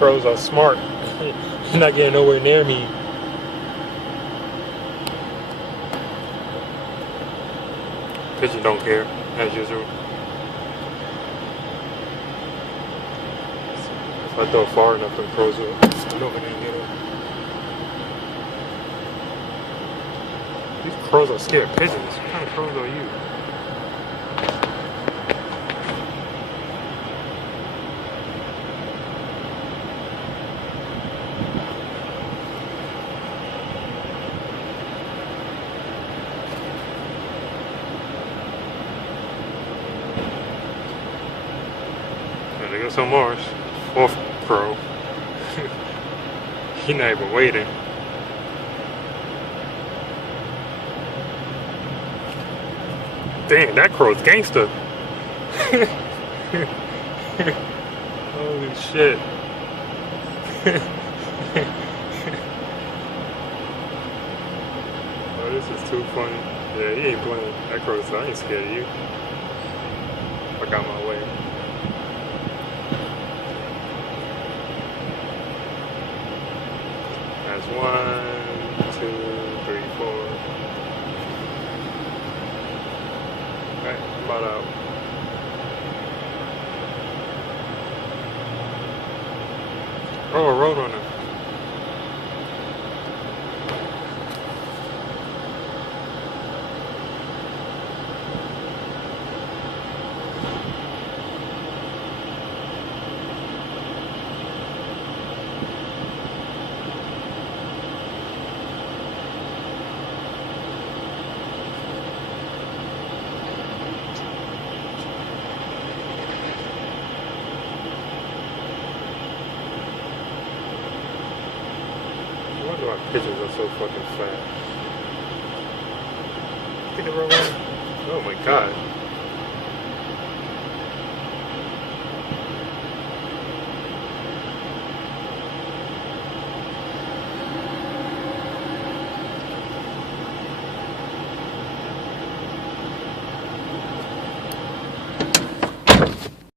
crows are smart. You're not getting nowhere near me. Pigeon don't care, as usual. If I throw it far enough, the crows will come over there and get it. These crows are scared pigeons. What kind of crows are you? There goes on Mars. Fourth crow. He not even waiting. Damn, that crow's gangster. Holy shit. Oh, this is too funny. Yeah, he ain't playing. That crow said, I ain't scared of you. I got my way. That's 1, 2, 3, 4. Alright, I'm about out. Oh, a roadrunner. I wonder why pigeons are so fucking fast. Think of roadrunner? Oh my god.